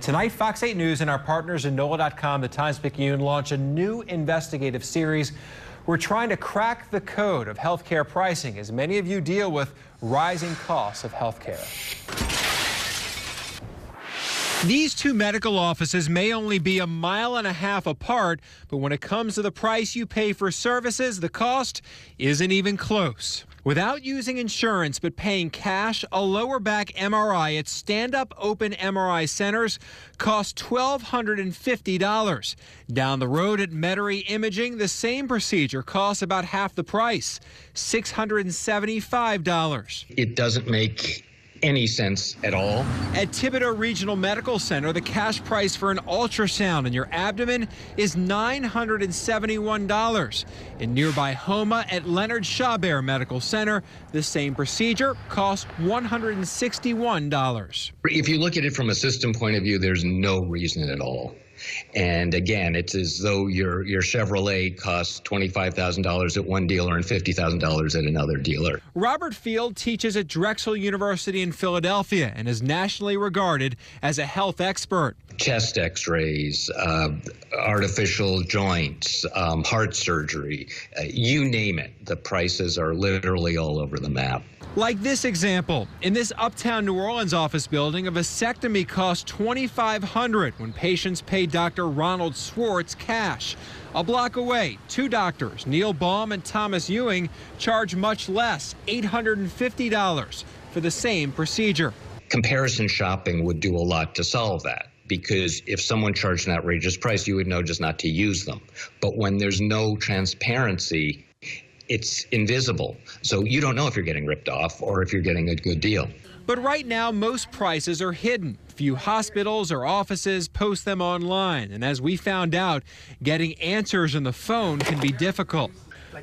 Tonight, Fox 8 News and our partners at NOLA.com, the Times-Picayune, launch a new investigative series. We're trying to crack the code of healthcare pricing as many of you deal with rising costs of healthcare. These two medical offices may only be 1.5 miles apart, but when it comes to the price you pay for services, the cost isn't even close. Without using insurance but paying cash, a lower back MRI at stand-up open MRI centers costs $1,250. Down the road at Murrow Imaging, the same procedure costs about half the price, $675. It doesn't make any sense at all. At Thibodeau Regional Medical Center, the cash price for an ultrasound in your abdomen is $971. In nearby Homa at Leonard Chabert Medical Center, the same procedure costs $161. If you look at it from a system point of view, there's no reason at all. And again, it's as though your Chevrolet costs $25,000 at one dealer and $50,000 at another dealer. Robert Field teaches at Drexel University in Philadelphia and is nationally regarded as a health expert. Chest x-rays, artificial joints, heart surgery, you name it. The prices are literally all over the map. Like this example. In this uptown New Orleans office building, a vasectomy costs $2,500 when patients pay Dr. Ronald Swartz cash. A block away, two doctors, Neil Baum and Thomas Ewing, charge much less, $850 for the same procedure. Comparison shopping would do a lot to solve that, because if someone charged an outrageous price, you would know just not to use them. But when there's no transparency, it's invisible. So you don't know if you're getting ripped off or if you're getting a good deal. But right now, most prices are hidden. Few hospitals or offices post them online. And as we found out, getting answers on the phone can be difficult.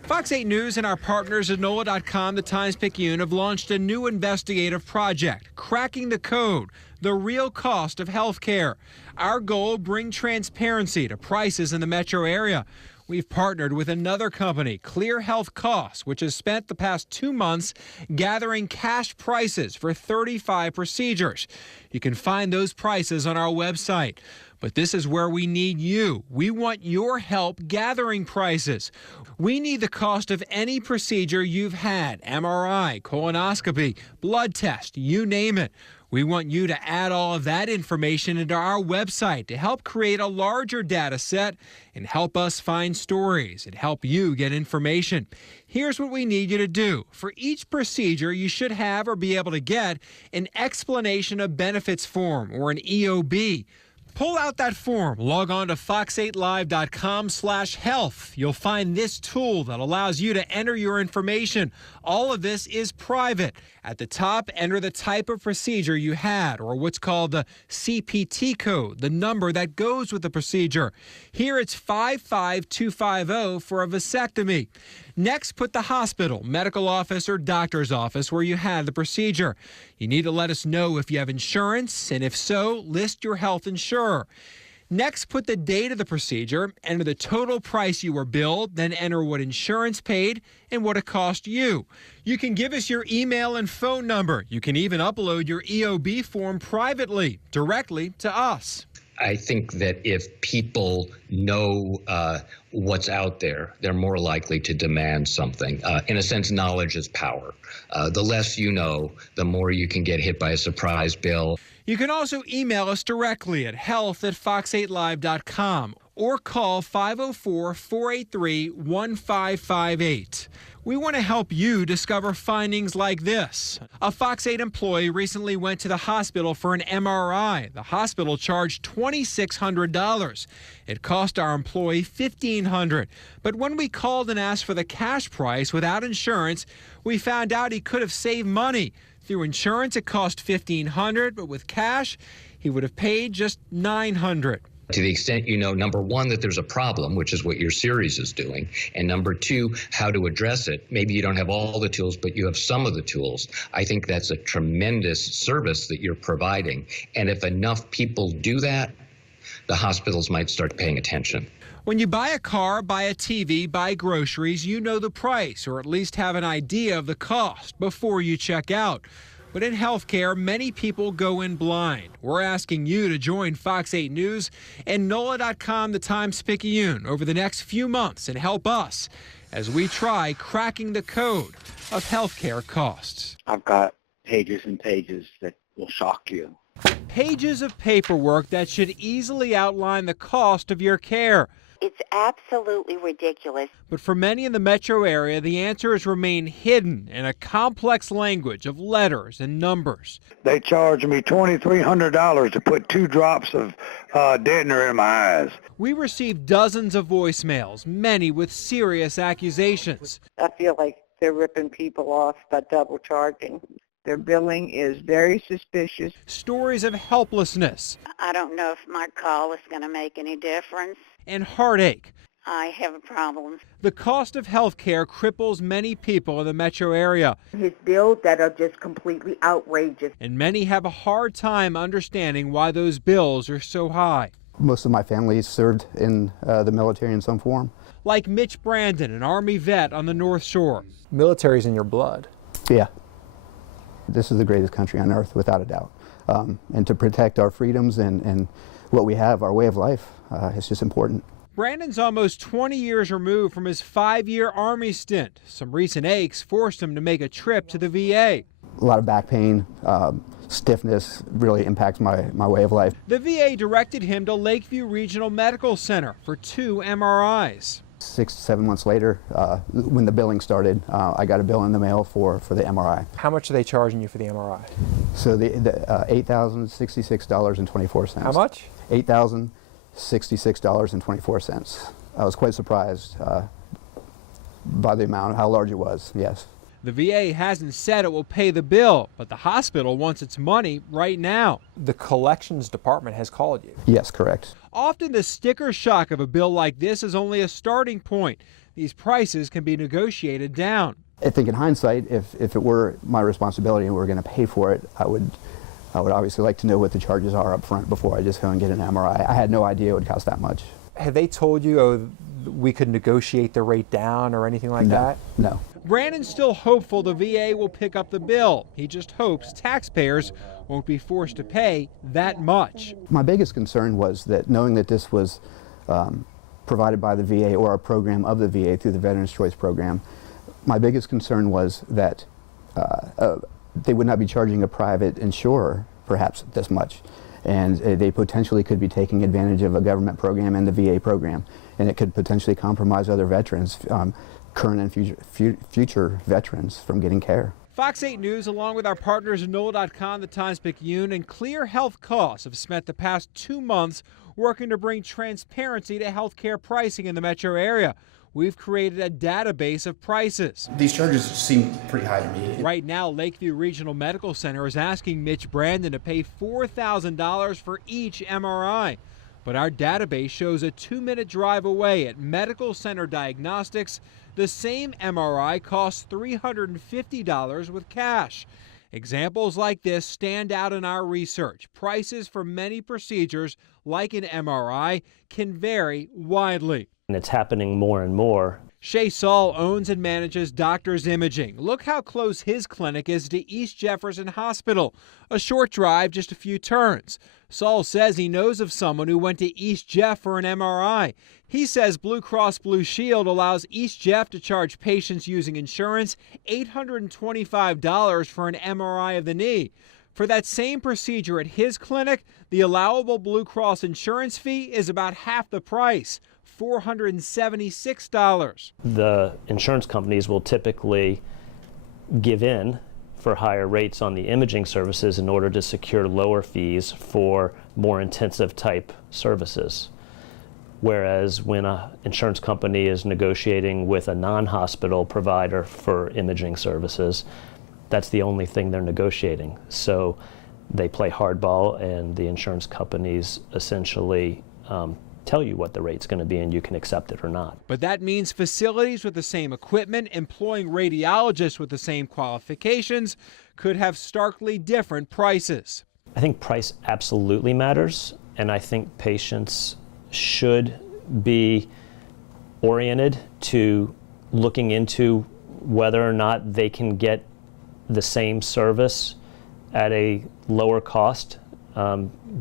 Fox 8 News and our partners at NOLA.com, the Times-Picayune, have launched a new investigative project, Cracking the Code, the real cost of health care. Our goal, bring transparency to prices in the metro area. We've partnered with another company, Clear Health Costs, which has spent the past 2 months gathering cash prices for 35 procedures. You can find those prices on our website. But this is where we need you. We want your help gathering prices. We need the cost of any procedure you've had, MRI, colonoscopy, blood test, you name it. We want you to add all of that information into our website to help create a larger data set and help us find stories and help you get information. Here's what we need you to do. For each procedure, you should have or be able to get an explanation of benefits form or an EOB. Pull out that form. Log on to fox8live.com/health. You'll find this tool that allows you to enter your information. All of this is private. At the top, enter the type of procedure you had, or what's called the CPT code, the number that goes with the procedure. Here it's 55250 for a vasectomy. Next, put the hospital, medical office, or doctor's office where you had the procedure. You need to let us know if you have insurance, and if so, list your health insurer. Next, put the date of the procedure, enter the total price you were billed, then enter what insurance paid and what it cost you. You can give us your email and phone number. You can even upload your EOB form privately, directly to us. I think that if people know what's out there, they're more likely to demand something. In a sense, knowledge is power. The less you know, the more you can get hit by a surprise bill. You can also email us directly at health@fox8live.com or call 504-483-1558. We want to help you discover findings like this. A Fox 8 employee recently went to the hospital for an MRI. The hospital charged $2,600. It cost our employee $1,500. But when we called and asked for the cash price without insurance, we found out he could have saved money. Through insurance, it cost $1,500, but with cash, he would have paid just $900. To the extent you know, number one, that there's a problem, which is what your series is doing, and number two, how to address it. Maybe you don't have all the tools, but you have some of the tools. I think that's a tremendous service that you're providing. And if enough people do that, the hospitals might start paying attention. When you buy a car, buy a TV, buy groceries, you know the price, or at least have an idea of the cost before you check out. But in healthcare, many people go in blind. We're asking you to join Fox 8 News and NOLA.com, the Times-Picayune, over the next few months and help us as we try cracking the code of healthcare costs. I've got pages and pages that will shock you. Pages of paperwork that should easily outline the cost of your care. It's absolutely ridiculous. But for many in the metro area, the answers remain hidden in a complex language of letters and numbers. They charged me $2,300 to put 2 drops of deadener in my eyes. We received dozens of voicemails, many with serious accusations. I feel like they're ripping people off by double charging. Their billing is very suspicious. Stories of helplessness. I don't know if my call is going to make any difference. And heartache. I have a problem. The cost of health care cripples many people in the metro area. His bills that are just completely outrageous. And many have a hard time understanding why those bills are so high. Most of my family served in the military in some form. Like Mitch Brandon, an Army vet on the North Shore. Military's in your blood. Yeah. This is the greatest country on earth, without a doubt. And to protect our freedoms and what we have, our way of life, is just important. Brandon's almost 20 years removed from his 5-year Army stint. Some recent aches forced him to make a trip to the VA. A lot of back pain, stiffness really impacts my way of life. The VA directed him to Lakeview Regional Medical Center for 2 MRIs. 6 to 7 months later, when the billing started, I got a bill in the mail for the MRI. How much are they charging you for the MRI? So the $8,066.24. How much? $8,066.24. I was quite surprised by the amount, how large it was, yes. The VA hasn't said it will pay the bill, but the hospital wants its money right now. The collections department has called you. Yes, correct. Often the sticker shock of a bill like this is only a starting point. These prices can be negotiated down. I think in hindsight, if it were my responsibility and we were going to pay for it, I would obviously like to know what the charges are up front before I just go and get an MRI. I had no idea it would cost that much. Have they told you, oh, we could negotiate the rate down or anything like that? No. Brandon's still hopeful the VA will pick up the bill. He just hopes taxpayers won't be forced to pay that much. My biggest concern was that knowing that this was provided by the VA or a program of the VA through the Veterans Choice Program, my biggest concern was that they would not be charging a private insurer perhaps this much. And they potentially could be taking advantage of a government program and the VA program. And it could potentially compromise other veterans, current and future veterans, from getting care. Fox 8 News, along with our partners at NOLA.com, the Times-Picayune, and Clear Health Costs, have spent the past 2 months working to bring transparency to healthcare pricing in the metro area. We've created a database of prices. These charges seem pretty high to me. Right now, Lakeview Regional Medical Center is asking Mitch Brandon to pay $4,000 for each MRI. But our database shows a 2-minute drive away at Medical Center Diagnostics, the same MRI costs $350 with cash. Examples like this stand out in our research. Prices for many procedures, like an MRI, can vary widely. And it's happening more and more. Shay Saul owns and manages Doctors Imaging. Look how close his clinic is to East Jefferson Hospital, a short drive, just a few turns. Saul says he knows of someone who went to East Jeff for an MRI. He says Blue Cross Blue Shield allows East Jeff to charge patients using insurance $825 for an MRI of the knee. For that same procedure at his clinic, the allowable Blue Cross insurance fee is about half the price, $476. The insurance companies will typically give in for higher rates on the imaging services in order to secure lower fees for more intensive type services. Whereas when an insurance company is negotiating with a non-hospital provider for imaging services, that's the only thing they're negotiating. So they play hardball, and the insurance companies essentially tell you what the rate's going to be, and you can accept it or not. But that means facilities with the same equipment, employing radiologists with the same qualifications, could have starkly different prices. I think price absolutely matters, and I think patients should be oriented to looking into whether or not they can get the same service at a lower cost,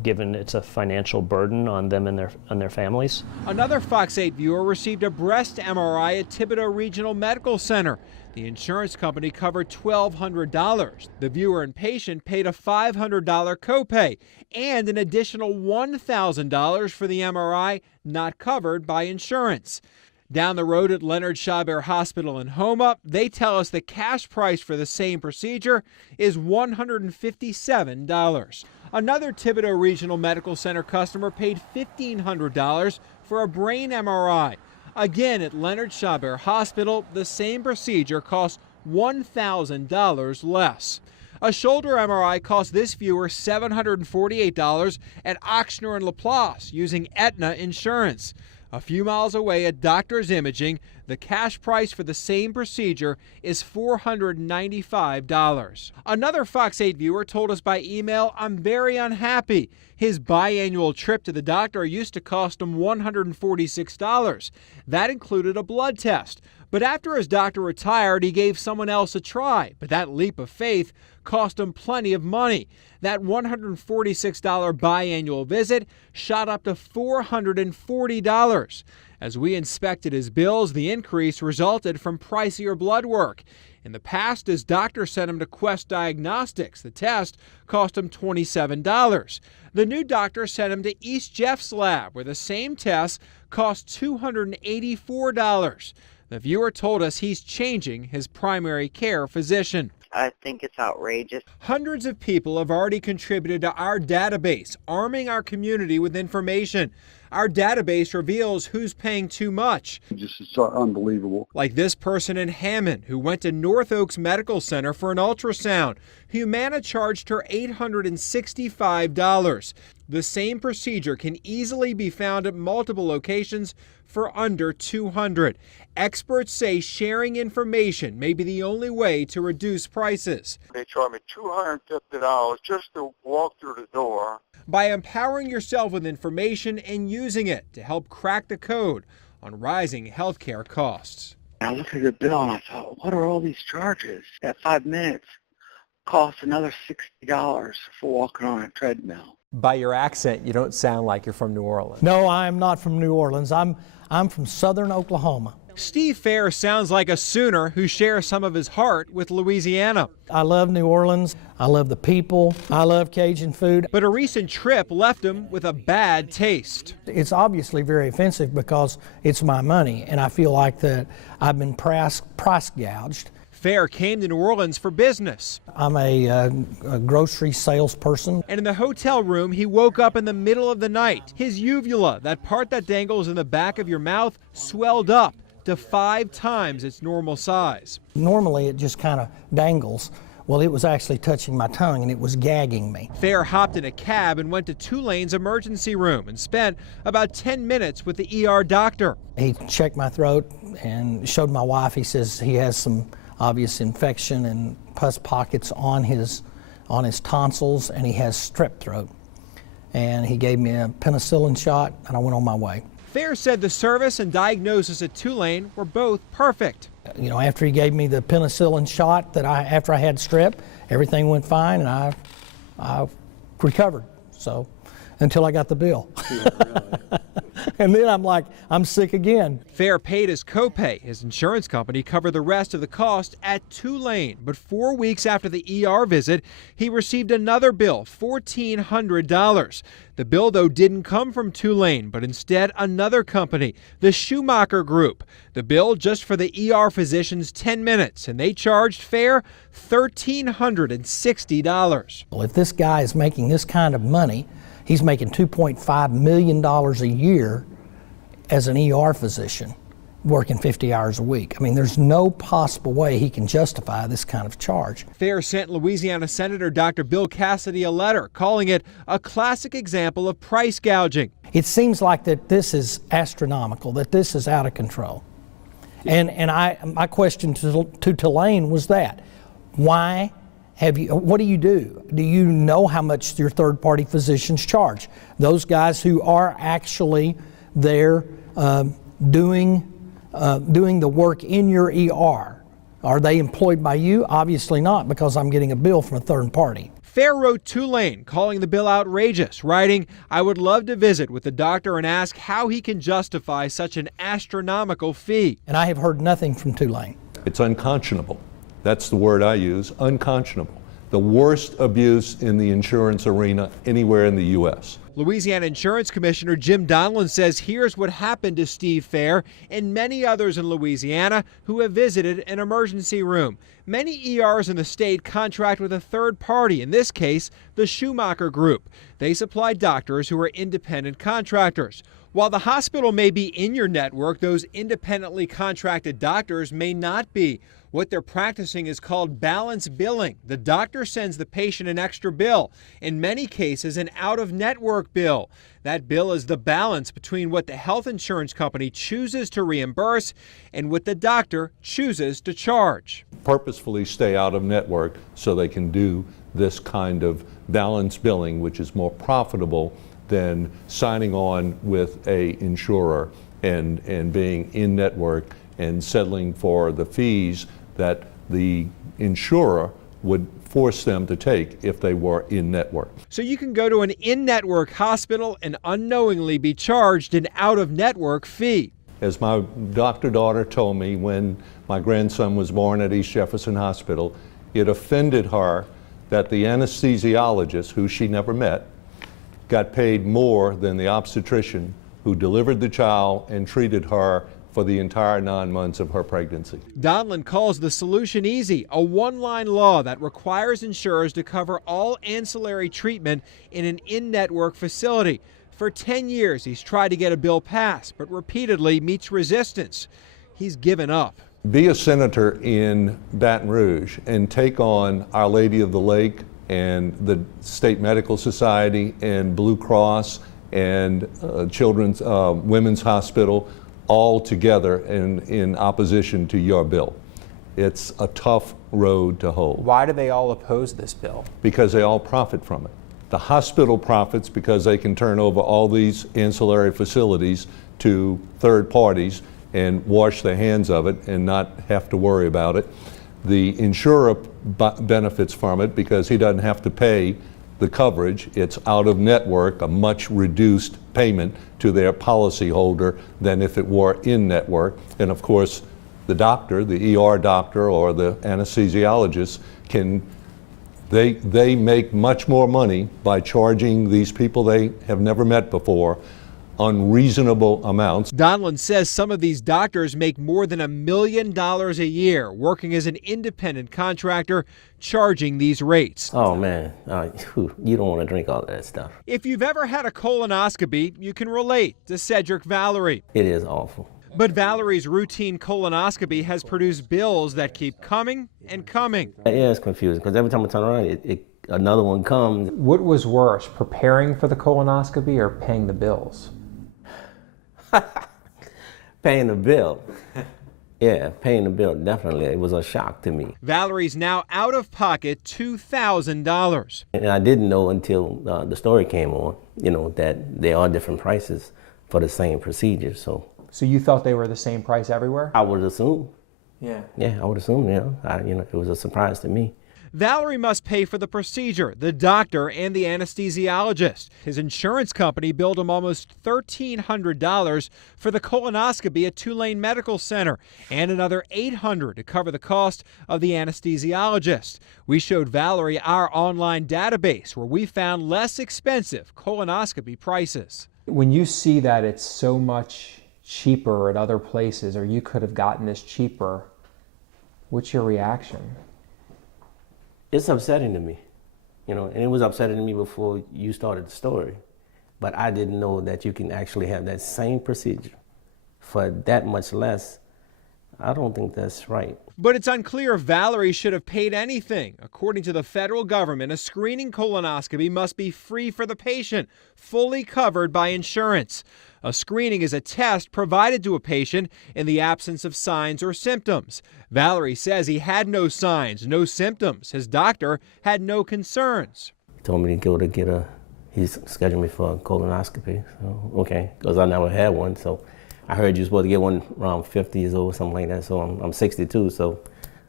given it's a financial burden on them and their families. Another Fox 8 viewer received a breast MRI at Thibodeau Regional Medical Center. The insurance company covered $1,200. The viewer and patient paid a $500 copay and an additional $1,000 for the MRI not covered by insurance. Down the road at Leonard Chabert Hospital in Houma, they tell us the cash price for the same procedure is $157. Another Thibodeau Regional Medical Center customer paid $1,500 for a brain MRI. Again, at Leonard Chabert Hospital, the same procedure costs $1,000 less. A shoulder MRI cost this viewer $748 at Ochsner and Laplace using Aetna insurance. A few miles away at Doctors Imaging, the cash price for the same procedure is $495. Another Fox 8 viewer told us by email, "I'm very unhappy. His biannual trip to the doctor used to cost him $146. That included a blood test. But after his doctor retired, he gave someone else a try. But that leap of faith cost him plenty of money. That $146 biannual visit shot up to $440. As we inspected his bills, the increase resulted from pricier blood work. In the past, his doctor sent him to Quest Diagnostics. The test cost him $27. The new doctor sent him to East Jeff's lab, where the same test cost $284. The viewer told us he's changing his primary care physician. I think it's outrageous. Hundreds of people have already contributed to our database, arming our community with information. Our database reveals who's paying too much. It's unbelievable. Like this person in Hammond who went to North Oaks Medical Center for an ultrasound. Humana charged her $865. The same procedure can easily be found at multiple locations for under $200. Experts say sharing information may be the only way to reduce prices. They charge me $250 just to walk through the door. By empowering yourself with information and using it to help crack the code on rising healthcare costs. I looked at the bill and I thought, what are all these charges? That 5 minutes costs another $60 for walking on a treadmill. By your accent, you don't sound like you're from New Orleans. No, I am not from New Orleans. I'm from southern Oklahoma. Steve Fair sounds like a Sooner who shares some of his heart with Louisiana. I love New Orleans. I love the people. I love Cajun food. But a recent trip left him with a bad taste. It's obviously very offensive because it's my money, and I feel like that I've been price gouged. Fair came to New Orleans for business. I'm a grocery salesperson. And in the hotel room, he woke up in the middle of the night. His uvula, that part that dangles in the back of your mouth, swelled up to 5 times its normal size. Normally it just kind of dangles. Well, it was actually touching my tongue and it was gagging me. Fair hopped in a cab and went to Tulane's emergency room and spent about 10 minutes with the ER doctor. He checked my throat and showed my wife. He says he has some obvious infection and pus pockets on his tonsils, and he has strep throat. And he gave me a penicillin shot and I went on my way. Fair said the service and diagnosis at Tulane were both perfect. You know, after he gave me the penicillin shot after I had strep, everything went fine and I recovered. So until I got the bill. Yeah, really. And then I'm like, I'm sick again. Fair paid his copay. His insurance company covered the rest of the cost at Tulane. But 4 weeks after the ER visit, he received another bill, $1,400. The bill, though, didn't come from Tulane, but instead another company, the Schumacher Group. The bill just for the ER physician's 10 minutes, and they charged Fair $1,360. Well, if this guy is making this kind of money, he's making $2.5 million a year as an ER physician, working 50 hours a week. I mean, there's no possible way he can justify this kind of charge. Fair sent Louisiana Senator Dr. Bill Cassidy a letter calling it a classic example of price gouging. It seems like that this is astronomical, that this is out of control. And my question to Tulane was that, why what do you do? Do you know how much your third-party physicians charge? Those guys who are actually there doing the work in your ER, are they employed by you? Obviously not, because I'm getting a bill from a third party. Fair wrote Tulane, calling the bill outrageous, writing, "I would love to visit with the doctor and ask how he can justify such an astronomical fee." And I have heard nothing from Tulane. It's unconscionable. That's the word I use, unconscionable. The worst abuse in the insurance arena anywhere in the U.S. Louisiana Insurance Commissioner Jim Donlin says here's what happened to Steve Fair and many others in Louisiana who have visited an emergency room. Many ERs in the state contract with a third party, in this case, the Schumacher Group. They supply doctors who are independent contractors. While the hospital may be in your network, those independently contracted doctors may not be. What they're practicing is called balance billing. The doctor sends the patient an extra bill, in many cases an out-of-network bill. That bill is the balance between what the health insurance company chooses to reimburse and what the doctor chooses to charge. Purposefully stay out of network so they can do this kind of balance billing, which is more profitable than signing on with a insurer and being in network and settling for the fees that the insurer would force them to take if they were in network. So you can go to an in-network hospital and unknowingly be charged an out-of-network fee. As my doctor daughter told me when my grandson was born at East Jefferson Hospital, it offended her that the anesthesiologist, who she never met, got paid more than the obstetrician who delivered the child and treated her for the entire 9 months of her pregnancy. Donlin calls the solution easy, a one-line law that requires insurers to cover all ancillary treatment in an in-network facility. For 10 years, he's tried to get a bill passed, but repeatedly meets resistance. He's given up. Be a senator in Baton Rouge and take on Our Lady of the Lake and the State Medical Society and Blue Cross and Children's Women's Hospital all together in opposition to your bill. It's a tough road to hoe. Why do they all oppose this bill? Because they all profit from it. The hospital profits because they can turn over all these ancillary facilities to third parties and wash their hands of it and not have to worry about it. The insurer benefits from it because he doesn't have to pay the coverage. It's out of network, a much reduced payment to their policyholder than if it were in network. And of course, the doctor, the ER doctor or the anesthesiologist they make much more money by charging these people they have never met before unreasonable amounts. Donlin says some of these doctors make more than $1 million a year working as an independent contractor, charging these rates. Oh man, you don't want to drink all of that stuff. If you've ever had a colonoscopy, you can relate to Cedric Valerie. It is awful. But Valerie's routine colonoscopy has produced bills that keep coming and coming. Yeah, it's confusing because every time I turn around, another one comes. What was worse, preparing for the colonoscopy or paying the bills? Paying the bill. Yeah, paying the bill, definitely. It was a shock to me. Valerie's now out of pocket $2,000. And I didn't know until the story came on, that there are different prices for the same procedure. So you thought they were the same price everywhere? I would assume. Yeah. Yeah, I would assume, it was a surprise to me. Valerie must pay for the procedure, the doctor, and the anesthesiologist. His insurance company billed him almost $1,300 for the colonoscopy at Tulane Medical Center and another $800 to cover the cost of the anesthesiologist. We showed Valerie our online database where we found less expensive colonoscopy prices. When you see that it's so much cheaper at other places, or you could have gotten this cheaper, what's your reaction? It's upsetting to me, and it was upsetting to me before you started the story. But I didn't know that you can actually have that same procedure for that much less. I don't think that's right. But it's unclear if Valerie should have paid anything. According to the federal government, a screening colonoscopy must be free for the patient, fully covered by insurance. A screening is a test provided to a patient in the absence of signs or symptoms. Valerie says he had no signs, no symptoms. His doctor had no concerns. He told me to go to he's scheduled me for a colonoscopy. So, okay, because I never had one. So I heard you're supposed to get one around 50 years old, something like that. So I'm 62, so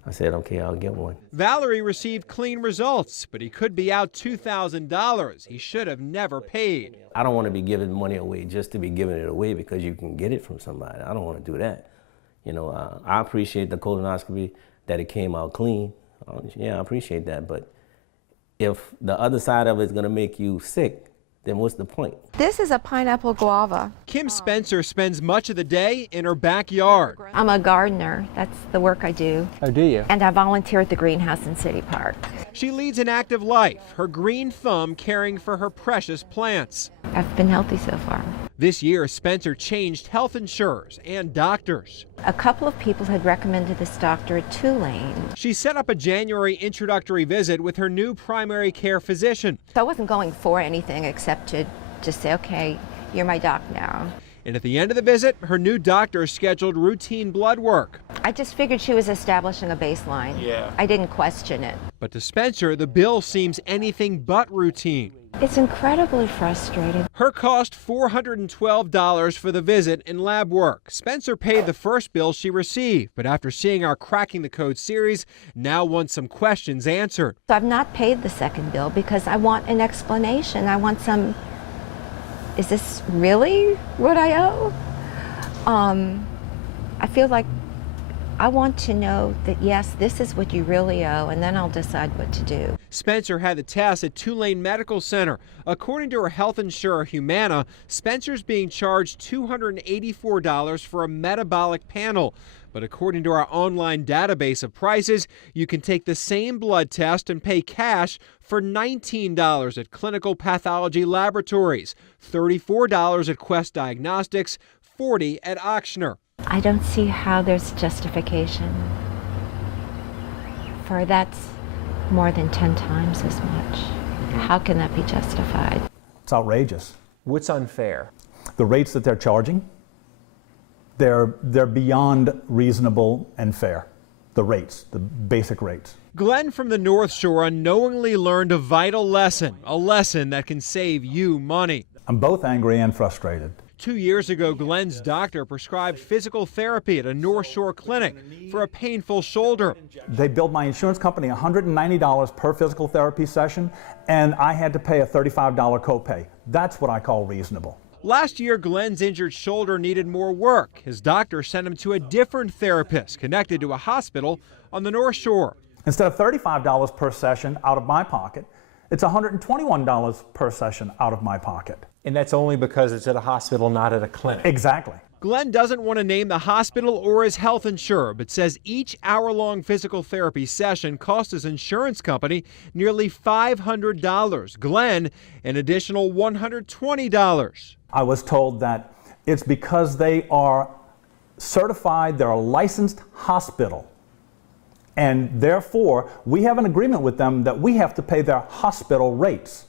I said, okay, I'll get one. Valerie received clean results, but he could be out $2,000 he should have never paid. I don't want to be giving money away just to be giving it away because you can get it from somebody. I don't want to do that. You know, I appreciate the colonoscopy, that it came out clean. Yeah, I appreciate that. But if the other side of it is going to make you sick, then what's the point? This is a pineapple guava. Kim Spencer spends much of the day in her backyard. I'm a gardener. That's the work I do. Oh, do you? And I volunteer at the greenhouse in City Park. She leads an active life, her green thumb caring for her precious plants. I've been healthy so far. This year, Spencer changed health insurers and doctors. A couple of people had recommended this doctor at Tulane. She set up a January introductory visit with her new primary care physician. So I wasn't going for anything except to just say, okay, you're my doc now. And at the end of the visit, her new doctor scheduled routine blood work. I just figured she was establishing a baseline. Yeah. I didn't question it. But to Spencer, the bill seems anything but routine. It's incredibly frustrating. Her cost $412 for the visit and lab work. Spencer paid the first bill she received, but after seeing our Cracking the Code series, now wants some questions answered. So I've not paid the second bill because I want an explanation. I want some, is this really what I owe? I feel like I want to know that, yes, this is what you really owe, and then I'll decide what to do. Spencer had the test at Tulane Medical Center. According to her health insurer, Humana, Spencer's being charged $284 for a metabolic panel. But according to our online database of prices, you can take the same blood test and pay cash for $19 at Clinical Pathology Laboratories, $34 at Quest Diagnostics, $40 at Ochsner. I don't see how there's justification for that's more than 10 times as much. How can that be justified? It's outrageous. What's unfair? The rates that they're charging, they're beyond reasonable and fair. The rates, the basic rates. Glenn from the North Shore unknowingly learned a vital lesson, a lesson that can save you money. I'm both angry and frustrated. 2 years ago, Glenn's doctor prescribed physical therapy at a North Shore clinic for a painful shoulder. They billed my insurance company $190 per physical therapy session, and I had to pay a $35 copay. That's what I call reasonable. Last year, Glenn's injured shoulder needed more work. His doctor sent him to a different therapist connected to a hospital on the North Shore. Instead of $35 per session out of my pocket, it's $121 per session out of my pocket. And that's only because it's at a hospital, not at a clinic. Exactly. Glenn doesn't want to name the hospital or his health insurer, but says each hour-long physical therapy session cost his insurance company nearly $500. Glenn, an additional $120. I was told that it's because they are certified, they're a licensed hospital. And therefore, we have an agreement with them that we have to pay their hospital rates.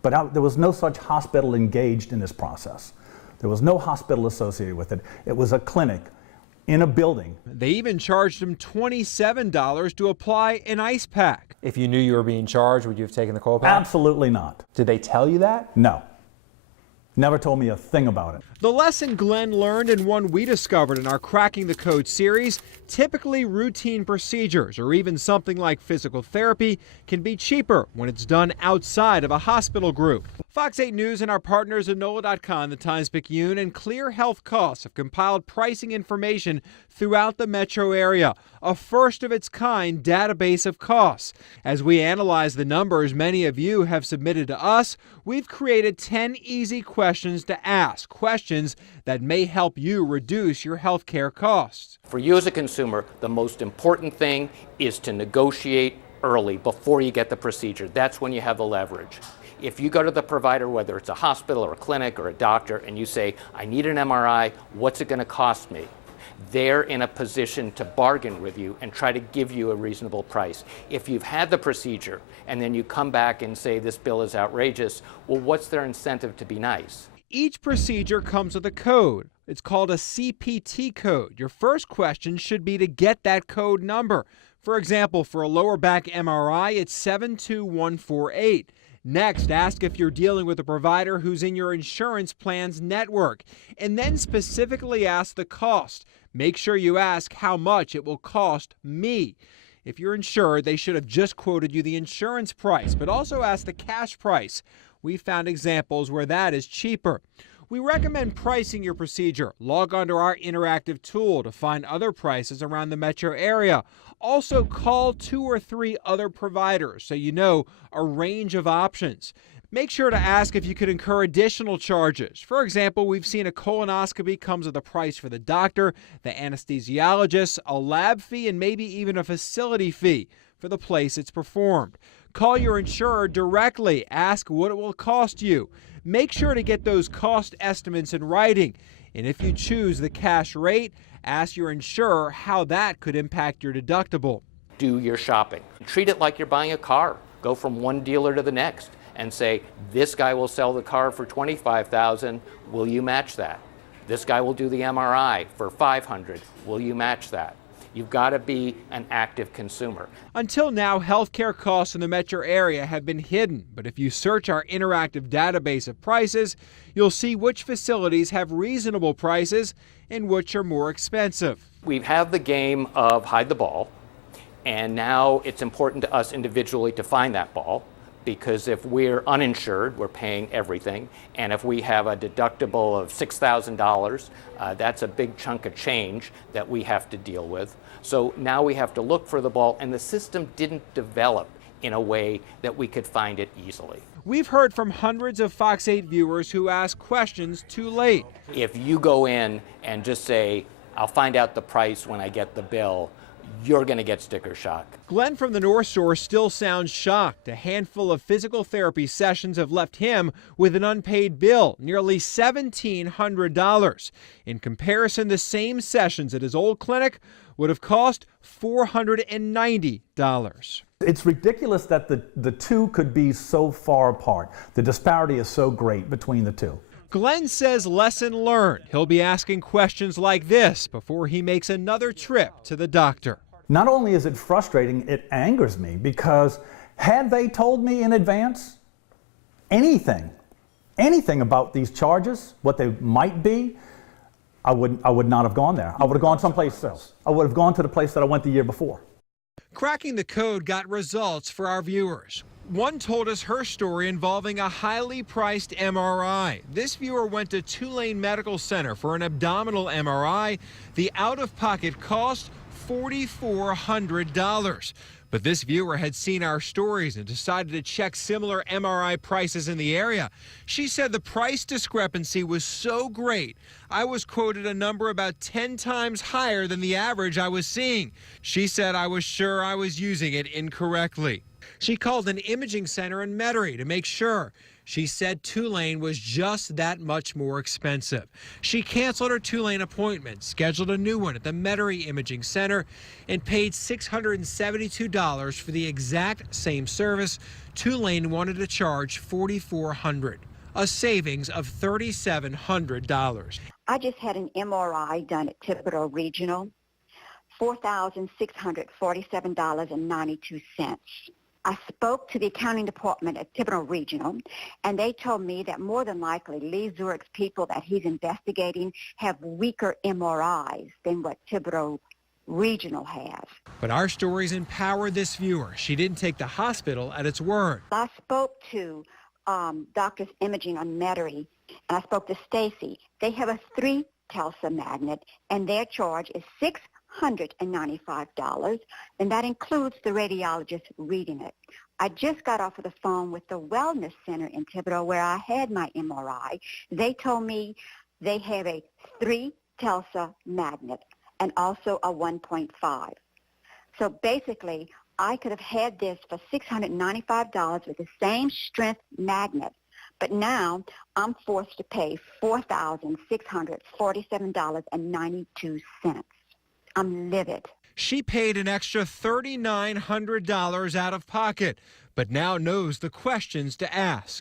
But there was no such hospital engaged in this process. There was no hospital associated with it. It was a clinic in a building. They even charged him $27 to apply an ice pack. If you knew you were being charged, would you have taken the copay? Absolutely not. Did they tell you that? No. Never told me a thing about it. The lesson Glenn learned, and one we discovered in our Cracking the Code series, typically routine procedures or even something like physical therapy can be cheaper when it's done outside of a hospital group. Fox 8 News and our partners at NOLA.com, the Times-Picayune, and Clear Health Costs have compiled pricing information throughout the metro area, a first-of-its-kind database of costs. As we analyze the numbers many of you have submitted to us, we've created 10 easy questions to ask, questions that may help you reduce your health care costs. For you as a consumer, the most important thing is to negotiate early before you get the procedure. That's when you have the leverage. If you go to the provider, whether it's a hospital or a clinic or a doctor, and you say, I need an MRI, what's it going to cost me? They're in a position to bargain with you and try to give you a reasonable price. If you've had the procedure and then you come back and say this bill is outrageous, well, what's their incentive to be nice? Each procedure comes with a code. It's called a CPT code. Your first question should be to get that code number. For example, for a lower back MRI, it's 72148. Next, ask if you're dealing with a provider who's in your insurance plan's network, and then specifically ask the cost. Make sure you ask how much it will cost me. If you're insured, they should have just quoted you the insurance price, but also ask the cash price. We found examples where that is cheaper. We recommend pricing your procedure. Log on to our interactive tool to find other prices around the metro area. Also, call 2 or 3 other providers so you know a range of options. Make sure to ask if you could incur additional charges. For example, we've seen a colonoscopy comes with a price for the doctor, the anesthesiologist, a lab fee, and maybe even a facility fee for the place it's performed. Call your insurer directly. Ask what it will cost you. Make sure to get those cost estimates in writing. And if you choose the cash rate, ask your insurer how that could impact your deductible. Do your shopping. Treat it like you're buying a car. Go from one dealer to the next and say, this guy will sell the car for $25,000. Will you match that? This guy will do the MRI for $500. Will you match that? You've got to be an active consumer. Until now, healthcare costs in the metro area have been hidden, but if you search our interactive database of prices, you'll see which facilities have reasonable prices and which are more expensive. We have the game of hide the ball, and now it's important to us individually to find that ball, because if we're uninsured, we're paying everything, and if we have a deductible of $6,000, that's a big chunk of change that we have to deal with. So now we have to look for the ball, and the system didn't develop in a way that we could find it easily. We've heard from hundreds of Fox 8 viewers who ask questions too late. If you go in and just say, I'll find out the price when I get the bill, you're going to get sticker shock. Glenn from the North Shore still sounds shocked. A handful of physical therapy sessions have left him with an unpaid bill, nearly $1,700. In comparison, the same sessions at his old clinic would have cost $490. It's ridiculous that the two could be so far apart. The disparity is so great between the two. Glenn says lesson learned. He'll be asking questions like this before he makes another trip to the doctor. Not only is it frustrating, it angers me, because had they told me in advance anything about these charges, what they might be, I would not have gone there. I would have gone someplace else. I would have gone to the place that I went the year before. Cracking the code got results for our viewers. One told us her story involving a highly priced MRI. This viewer went to Tulane Medical Center for an abdominal MRI. The out-of-pocket cost, $4,400. But this viewer had seen our stories and decided to check similar MRI prices in the area. She said the price discrepancy was so great, I was quoted a number about 10 times higher than the average I was seeing. She said I was sure I was using it incorrectly. She called an imaging center in Metairie to make sure. She said Tulane was just that much more expensive. She canceled her Tulane appointment, scheduled a new one at the Metairie Imaging Center, and paid $672 for the exact same service. Tulane wanted to charge $4,400, a savings of $3,700. I just had an MRI done at Thibodeau Regional, $4,647.92. I spoke to the accounting department at Thibodeau Regional, and they told me that more than likely Lee Zurich's people that he's investigating have weaker MRIs than what Thibodeau Regional has. But our stories empowered this viewer. She didn't take the hospital at its word. I spoke to Doctors Imaging on Metairie, and I spoke to Stacy. They have a 3 Telsa magnet, and their charge is $695, and that includes the radiologist reading it. I just got off of the phone with the Wellness Center in Thibodeau where I had my MRI. They told me they have a 3 Telsa magnet and also a 1.5. So basically, I could have had this for $695 with the same strength magnet, but now I'm forced to pay $4,647.92. I'm livid. She paid an extra $3,900 out of pocket, but now knows the questions to ask.